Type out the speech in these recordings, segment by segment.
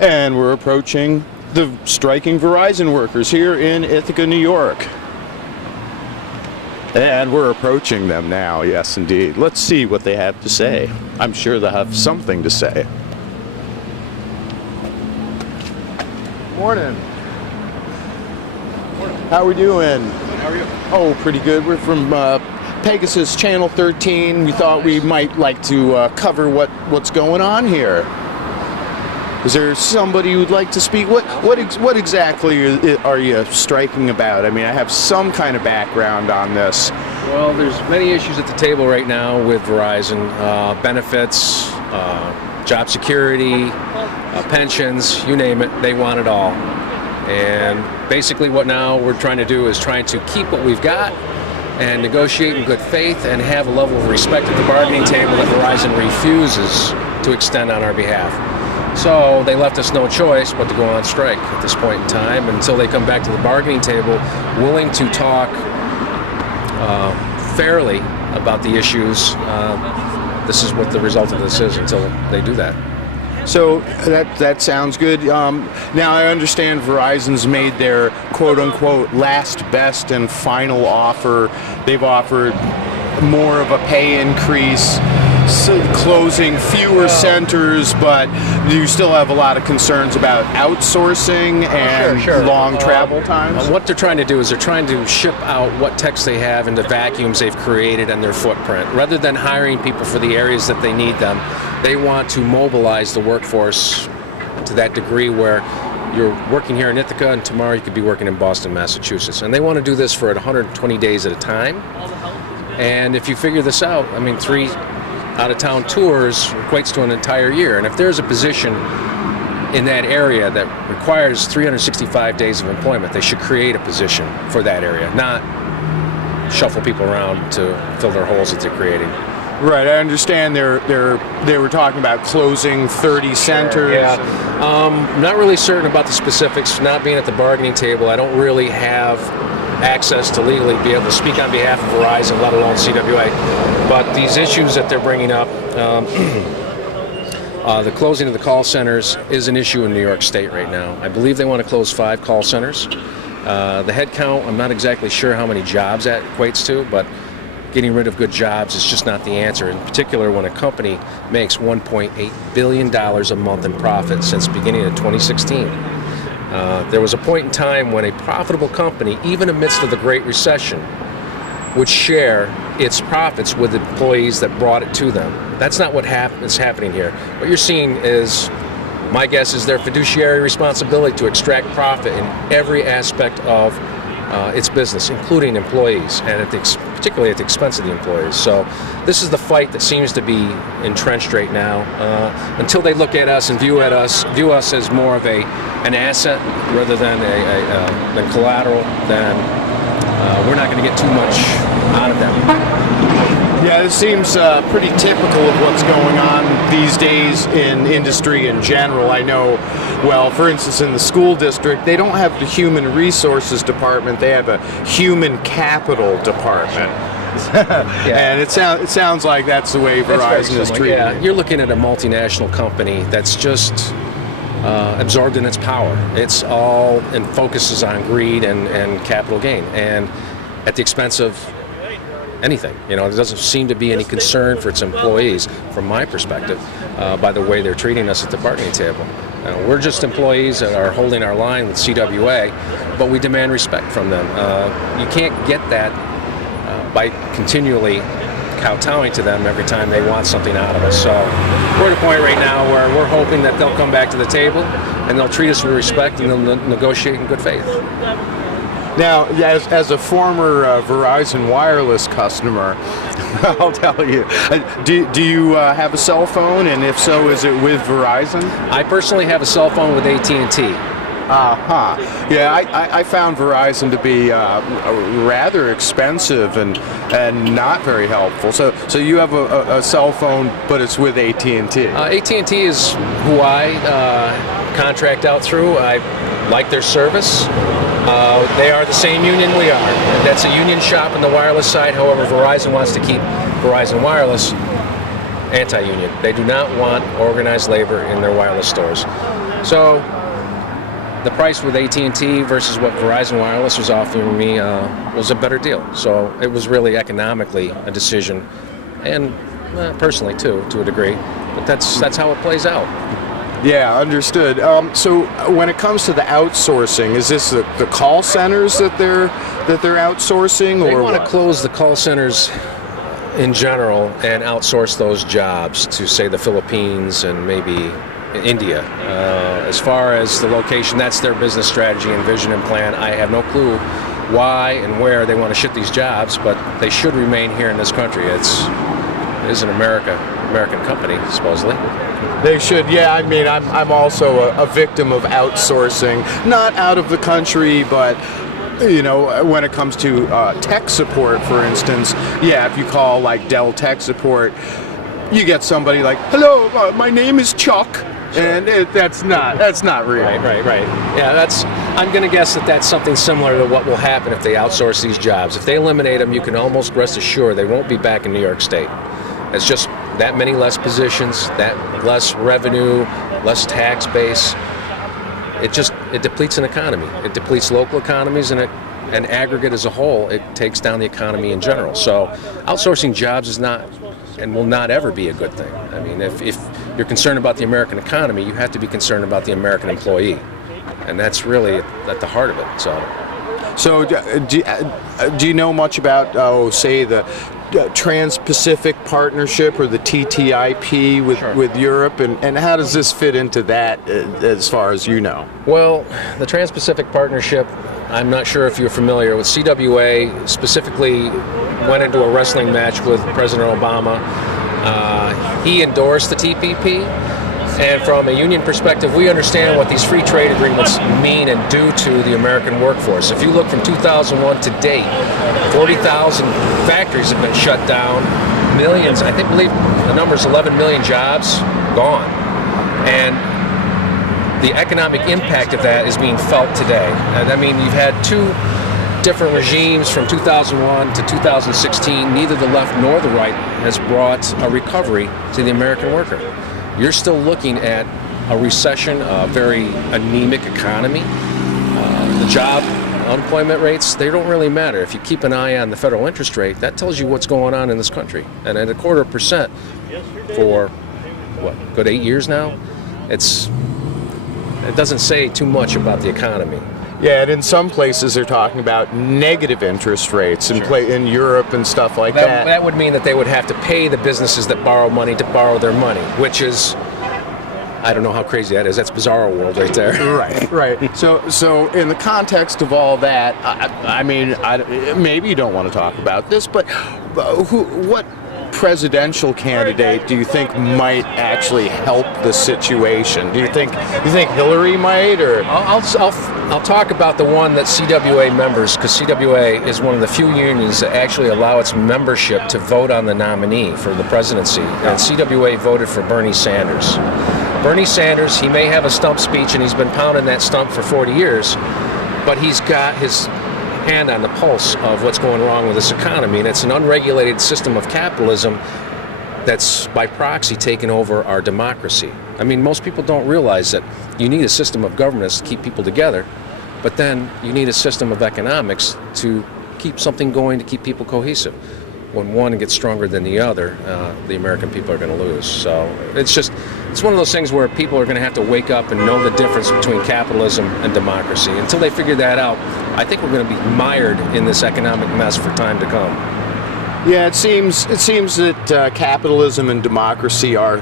And we're approaching the striking Verizon workers here in Ithaca, New York. And we're approaching them now, yes indeed. Let's see what they have to say. I'm sure they'll have something to say. Morning. How are we doing? How are you? Oh, pretty good. We're from Pegasus Channel 13. We thought we might like to cover what's going on here. Is there somebody who'd like to speak? What exactly are you striking about? I mean, I have some kind of background on this. Well, there's many issues at the table right now with Verizon. Benefits, job security, pensions, you name it, they want it all. And basically what now we're trying to do is trying to keep what we've got and negotiate in good faith and have a level of respect at the bargaining table that Verizon refuses to extend on our behalf. So they left us no choice but to go on strike at this point in time until they come back to the bargaining table willing to talk fairly about the issues. This is what the result of this is until they do that. So that sounds good. Now I understand Verizon's made their quote-unquote last best and final offer. They've offered more of a pay increase, closing fewer centers, but you still have a lot of concerns about outsourcing and long travel times. What they're trying to do is they're trying to ship out what techs they have into vacuums they've created and their footprint. Rather than hiring people for the areas that they need them, they want to mobilize the workforce to that degree where you're working here in Ithaca and tomorrow you could be working in Boston, Massachusetts. And they want to do this for 120 days at a time. And if you figure this out, I mean, 3 out-of-town tours equates to an entire year. And if there's a position in that area that requires 365 days of employment, they should create a position for that area, not shuffle people around to fill their holes that they're creating. Right, I understand they were talking about closing 30 centers. Yeah, I'm not really certain about the specifics. Not being at the bargaining table, I don't really have access to legally be able to speak on behalf of Verizon, let alone CWA. But these issues that they're bringing up, the closing of the call centers is an issue in New York State right now. I believe they want to close 5 call centers. The head count, I'm not exactly sure how many jobs that equates to, but getting rid of good jobs is just not the answer, in particular when a company makes $1.8 billion a month in profit since the beginning of 2016. There was a point in time when a profitable company, even amidst of the Great Recession, would share its profits with employees that brought it to them. That's not what is happening here. What you're seeing is, my guess is their fiduciary responsibility to extract profit in every aspect of its business, including employees, and particularly at the expense of the employees. So this is the fight that seems to be entrenched right now. Until they look at us and view us as more of an asset rather than than collateral, then we're not going to get too much out of them. Yeah, this seems pretty typical of what's going on these days in industry in general. I know, well, for instance, in the school district, they don't have the human resources department, they have a human capital department. Yeah. And it sounds like that's the way Verizon is treated. Yeah, you're looking at a multinational company that's just absorbed in its power. It's all and focuses on greed and capital gain, and at the expense of anything. You know, there doesn't seem to be any concern for its employees, from my perspective, by the way they're treating us at the bargaining table. We're just employees that are holding our line with CWA, but we demand respect from them. You can't get that by continually kowtowing to them every time they want something out of us. So we're at a point right now where we're hoping that they'll come back to the table and they'll treat us with respect and they'll negotiate in good faith. Now, as a former Verizon wireless customer, I'll tell you, do you have a cell phone, and if so, is it with Verizon? I personally have a cell phone with AT&T. Yeah, I found Verizon to be rather expensive and not very helpful. So you have a cell phone, but it's with AT&T. AT&T is who I contract out through. I like their service. They are the same union we are. That's a union shop on the wireless side. However, Verizon wants to keep Verizon Wireless anti-union. They do not want organized labor in their wireless stores. So the price with AT&T versus what Verizon Wireless was offering me was a better deal. So it was really economically a decision, and personally too, to a degree. But that's how it plays out. Yeah, understood. So when it comes to the outsourcing, is this the call centers that they're outsourcing, They or want to what? close the call centers in general and outsource those jobs to, say, the Philippines and maybe India. As far as the location, that's their business strategy and vision and plan. I have no clue why and where they want to ship these jobs, but they should remain here in this country. It is an American company, supposedly. They should. Yeah, I mean, I'm also a victim of outsourcing, not out of the country, but when it comes to tech support, for instance. Yeah, if you call like Dell tech support, you get somebody like, "Hello, my name is Chuck." Sure. And that's not real. Right. Yeah, I'm going to guess that's something similar to what will happen if they outsource these jobs. If they eliminate them, you can almost rest assured they won't be back in New York State. It's just that many less positions, that less revenue, less tax base. It depletes an economy. It depletes local economies, and an aggregate as a whole, it takes down the economy in general. So outsourcing jobs is not and will not ever be a good thing. I mean, if you're concerned about the American economy, you have to be concerned about the American employee. And that's really at the heart of it. So do you know much about, say, the Trans-Pacific Partnership, or the TTIP with Europe, and how does this fit into that as far as you know? Well, the Trans-Pacific Partnership, I'm not sure if you're familiar with. CWA specifically went into a wrestling match with President Obama. He endorsed the TPP, and from a union perspective, we understand what these free trade agreements mean and do to the American workforce. If you look from 2001 to date, 40,000 factories have been shut down, millions, I believe the number is 11 million jobs gone. And the economic impact of that is being felt today. And I mean, you've had two different regimes from 2001 to 2016. Neither the left nor the right has brought a recovery to the American worker. You're still looking at a recession, a very anemic economy. The job unemployment rates, they don't really matter. If you keep an eye on the federal interest rate, that tells you what's going on in this country. And at 0.25% for, good 8 years now, it doesn't say too much about the economy. Yeah, and in some places they're talking about negative interest rates in Europe and stuff like that. That would mean that they would have to pay the businesses that borrow money to borrow their money, which is, I don't know how crazy that is. That's bizarro world right there. Right. So in the context of all that, I mean, maybe you don't want to talk about this, but what presidential candidate do you think might actually help the situation? Do you think Hillary might, or? I'll talk about the one that CWA members, because CWA is one of the few unions that actually allow its membership to vote on the nominee for the presidency. And CWA voted for Bernie Sanders. Bernie Sanders, he may have a stump speech, and he's been pounding that stump for 40 years, but he's got his hand on the pulse of what's going wrong with this economy, and it's an unregulated system of capitalism that's by proxy taken over our democracy. I mean, most people don't realize that you need a system of governance to keep people together, but then you need a system of economics to keep something going, to keep people cohesive. When one gets stronger than the other, the American people are going to lose. So it's one of those things where people are going to have to wake up and know the difference between capitalism and democracy. Until they figure that out, I think we're going to be mired in this economic mess for time to come. Yeah, it seems that capitalism and democracy are,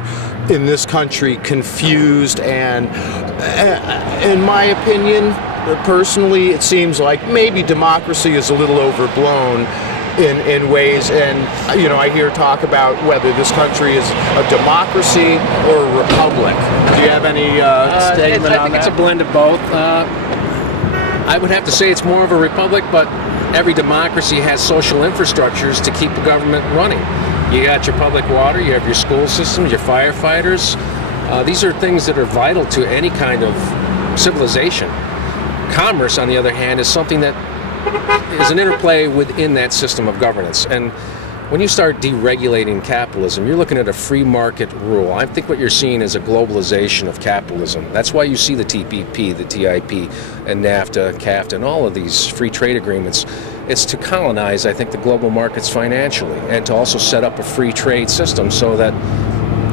in this country, confused, and in my opinion, personally, it seems like maybe democracy is a little overblown in ways, and I hear talk about whether this country is a democracy or a republic. Do you have any statement on that? I think it's a blend of both. I would have to say it's more of a republic, but every democracy has social infrastructures to keep the government running. You got your public water, you have your school systems, your firefighters. These are things that are vital to any kind of civilization. Commerce, on the other hand, is something that is an interplay within that system of governance. And when you start deregulating capitalism, you're looking at a free market rule. I think what you're seeing is a globalization of capitalism. That's why you see the TPP, the TIP, and NAFTA, CAFTA, and all of these free trade agreements. It's to colonize, I think, the global markets financially, and to also set up a free trade system so that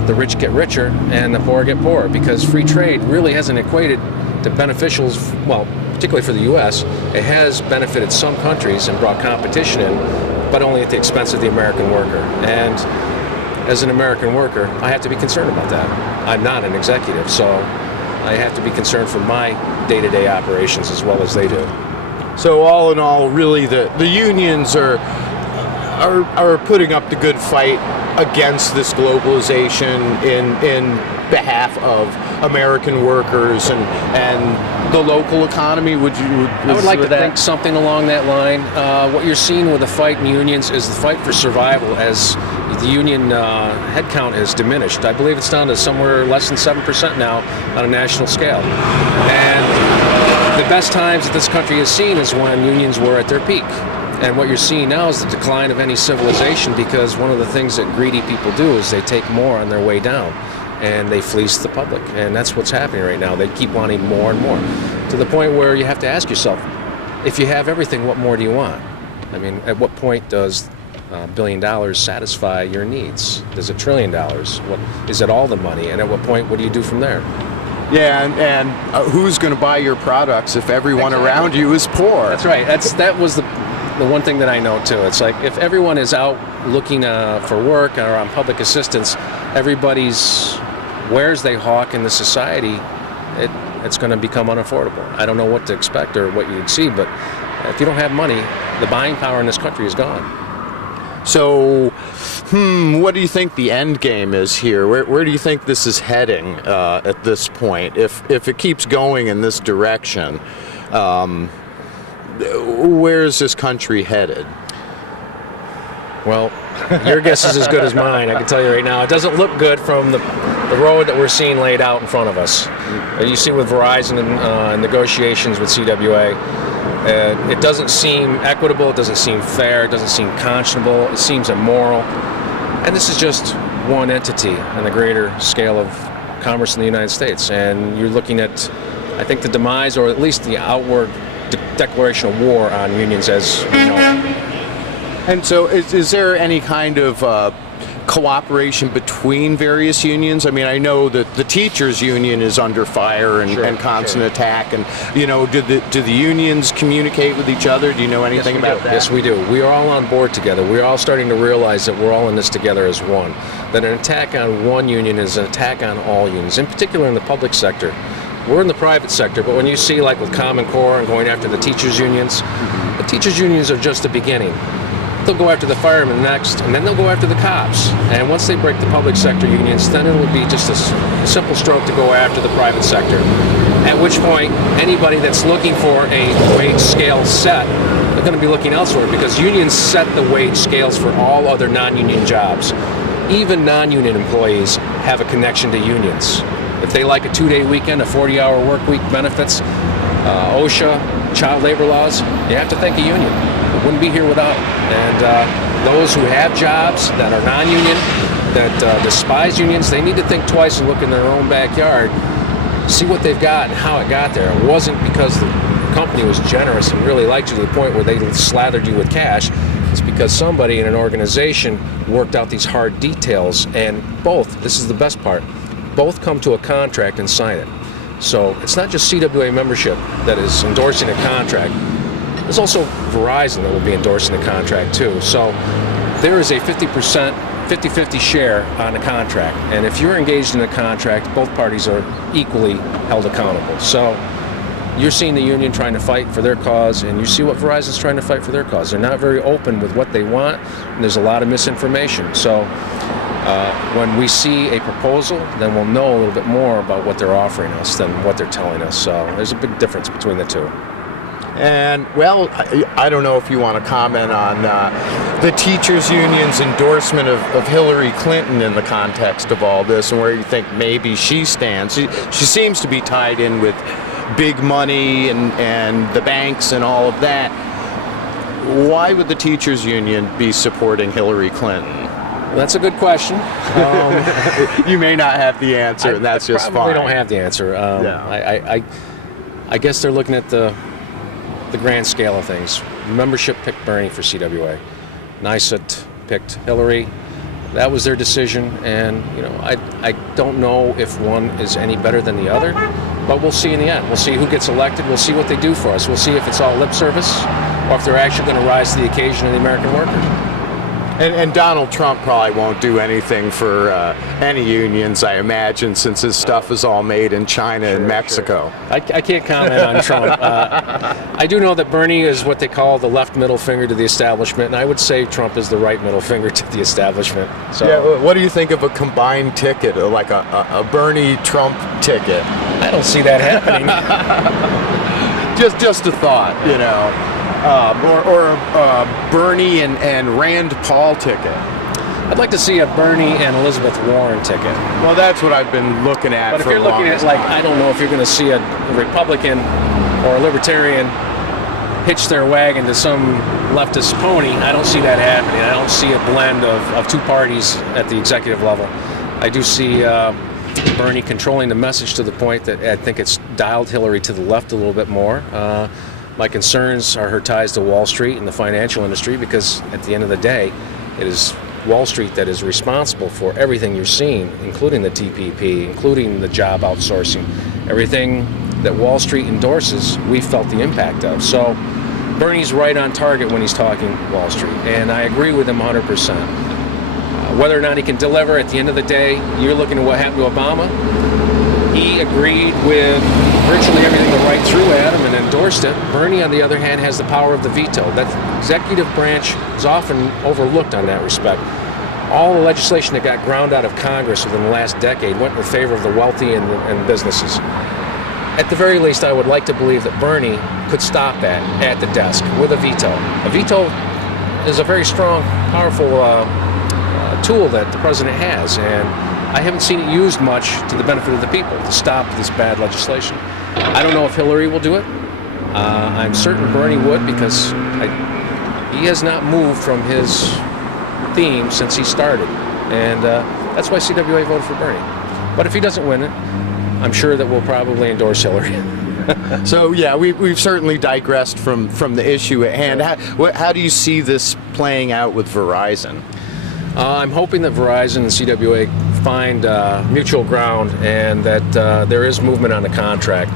the rich get richer and the poor get poorer, because free trade really hasn't equated to beneficials, well, particularly for the U.S. It has benefited some countries and brought competition in, but only at the expense of the American worker. And as an American worker, I have to be concerned about that. I'm not an executive, so I have to be concerned for my day-to-day operations as well as they do. So all in all, really, the unions are putting up the good fight against this globalization in behalf of American workers and the local economy. I would like to think something along that line. What you're seeing with the fight in unions is the fight for survival, as the union headcount has diminished. I believe it's down to somewhere less than 7% now on a national scale. And the best times that this country has seen is when unions were at their peak. And what you're seeing now is the decline of any civilization, because one of the things that greedy people do is they take more on their way down, and they fleece the public. And that's what's happening right now. They keep wanting more and more, to the point where you have to ask yourself, if you have everything, what more do you want? I mean, at what point does $1 billion satisfy your needs? Does $1 trillion? Is it all the money? And at what point, what do you do from there? Yeah, and who's going to buy your products if everyone around you is poor? That's right. That was the one thing that I know too. It's like, if everyone is out looking for work or on public assistance, everybody's wares they hawk in the society, it's going to become unaffordable. I don't know what to expect or what you'd see, but if you don't have money, the buying power in this country is gone. So, what do you think the end game is here? Where do you think this is heading at this point? If it keeps going in this direction, where is this country headed? Well, your guess is as good as mine. I can tell you right now, it doesn't look good from the road that we're seeing laid out in front of us. You see with Verizon and negotiations with CWA, it doesn't seem equitable, it doesn't seem fair, it doesn't seem conscionable, it seems immoral. And this is just one entity on the greater scale of commerce in the United States. And you're looking at, I think, the demise, or at least the outward declaration of war on unions as we know it. And so is there any kind of cooperation between various unions? I mean, I know that the teachers union is under fire and constant attack, and do the unions communicate with each other? Do you know anything about that? Yes, we do. We are all on board together. We're all starting to realize that we're all in this together as one. That an attack on one union is an attack on all unions, in particular in the public sector. We're in the private sector, but when you see, like with Common Core and going after the teachers unions, the teachers unions are just the beginning. They'll go after the firemen next, and then they'll go after the cops. And once they break the public sector unions, then it will be just a simple stroke to go after the private sector. At which point, anybody that's looking for a wage scale set, they're going to be looking elsewhere, because unions set the wage scales for all other non-union jobs. Even non-union employees have a connection to unions. If they like a 2-day weekend, a 40-hour work week, benefits, OSHA, child labor laws, you have to thank a union. It wouldn't be here without it. And those who have jobs that are non-union, that despise unions, they need to think twice and look in their own backyard, see what they've got and how it got there. It wasn't because the company was generous and really liked you to the point where they slathered you with cash. It's because somebody in an organization worked out these hard details, and both, this is the best part, both come to a contract and sign it. So it's not just CWA membership that is endorsing a contract. There's also Verizon that will be endorsing the contract too. So there is a 50% share on the contract. And if you're engaged in a contract, both parties are equally held accountable. So you're seeing the union trying to fight for their cause, and you see what Verizon's trying to fight for their cause. They're not very open with what they want, and there's a lot of misinformation. So when we see a proposal, then we'll know a little bit more about what they're offering us than what they're telling us. So there's a big difference between the two. And, well, I don't know if you want to comment on the teachers union's endorsement of Hillary Clinton in the context of all this, and where you think maybe she stands. She seems to be tied in with big money and the banks and all of that. why would the teachers union be supporting Hillary Clinton? That's a good question. You may not have the answer, and that's just fine. I don't have the answer. I guess they're looking at the grand scale of things. Membership picked Bernie for CWA. NYSUT picked Hillary. That was their decision, and I don't know if one is any better than the other, but we'll see in the end. We'll see who gets elected. We'll see what they do for us. We'll see if it's all lip service or if they're actually going to rise to the occasion of the American worker. And Donald Trump probably won't do anything for any unions, I imagine, since his stuff is all made in China and Mexico. Sure. I can't comment on Trump. I do know that Bernie is what they call the left middle finger to the establishment, and I would say Trump is the right middle finger to the establishment. So, yeah, what do you think of a combined ticket, like a Bernie-Trump ticket? I don't see that happening. Just a thought, or a Bernie and Rand Paul ticket. I'd like to see a Bernie and Elizabeth Warren ticket. Well, that's what I've been looking at. But if you're looking at, I don't know if you're going to see a Republican or a Libertarian hitch their wagon to some leftist pony. I don't see that happening. I don't see a blend of two parties at the executive level. I do see Bernie controlling the message to the point that I think it's dialed Hillary to the left a little bit more. My concerns are her ties to Wall Street and the financial industry, because at the end of the day, it is Wall Street that is responsible for everything you're seeing, including the TPP, including the job outsourcing. Everything that Wall Street endorses, we felt the impact of. So Bernie's right on target when he's talking Wall Street, and I agree with him 100%. Whether or not he can deliver at the end of the day, you're looking at what happened to Obama. He agreed with virtually everything the right threw at him and endorsed it. Bernie, on the other hand, has the power of the veto. That executive branch is often overlooked on that respect. All the legislation that got ground out of Congress within the last decade went in favor of the wealthy and businesses. At the very least, I would like to believe that Bernie could stop that at the desk with a veto. A veto is a very strong, powerful tool that the president has, and I haven't seen it used much to the benefit of the people to stop this bad legislation. I don't know if Hillary will do it. I'm certain Bernie would, because he has not moved from his theme since he started, and that's why CWA voted for Bernie. But if he doesn't win it, I'm sure that we'll probably endorse Hillary. So yeah, we've certainly digressed from the issue at hand. How do you see this playing out with Verizon? I'm hoping that Verizon and CWA find mutual ground, and that there is movement on the contract,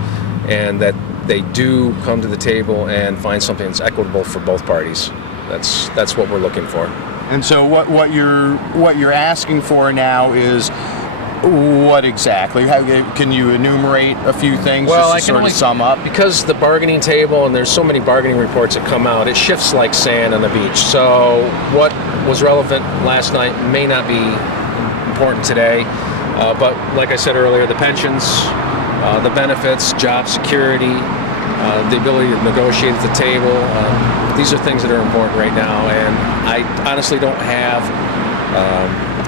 and that they do come to the table and find something that's equitable for both parties. That's what we're looking for. And so what you're asking for now is what exactly? Can you enumerate a few things just to sort of sum up? Because the bargaining table, and there's so many bargaining reports that come out, it shifts like sand on the beach. So what was relevant last night may not be important today. But like I said earlier, the pensions, the benefits, job security, the ability to negotiate at the table, these are things that are important right now. And I honestly don't have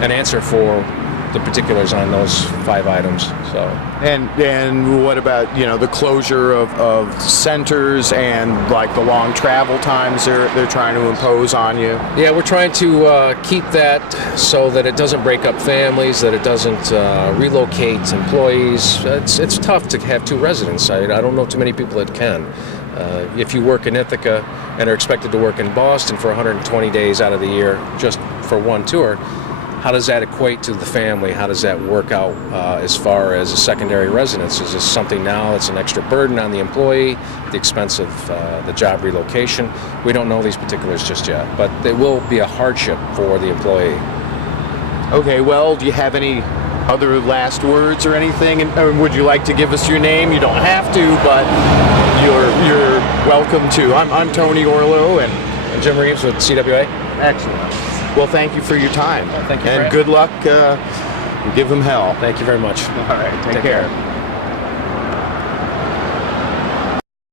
an answer for the particulars on those 5 items. So and what about the closure of centers and like the long travel times they're trying to impose on you? Yeah, we're trying to keep that so that it doesn't break up families, that it doesn't relocate employees. It's tough to have 2 residents. I don't know too many people that can. If you work in Ithaca and are expected to work in Boston for 120 days out of the year just for one tour, how does that equate to the family? How does that work out as far as a secondary residence? Is this something now that's an extra burden on the employee at the expense of the job relocation? We don't know these particulars just yet, but it will be a hardship for the employee. Okay, well, do you have any other last words or anything? And would you like to give us your name? You don't have to, but you're welcome to. I'm Tony Orlo, and I'm Jim Reeves with CWA. Excellent. Well, thank you for your time. Thank you. And good luck. Give them hell. Thank you very much. All right. Take care.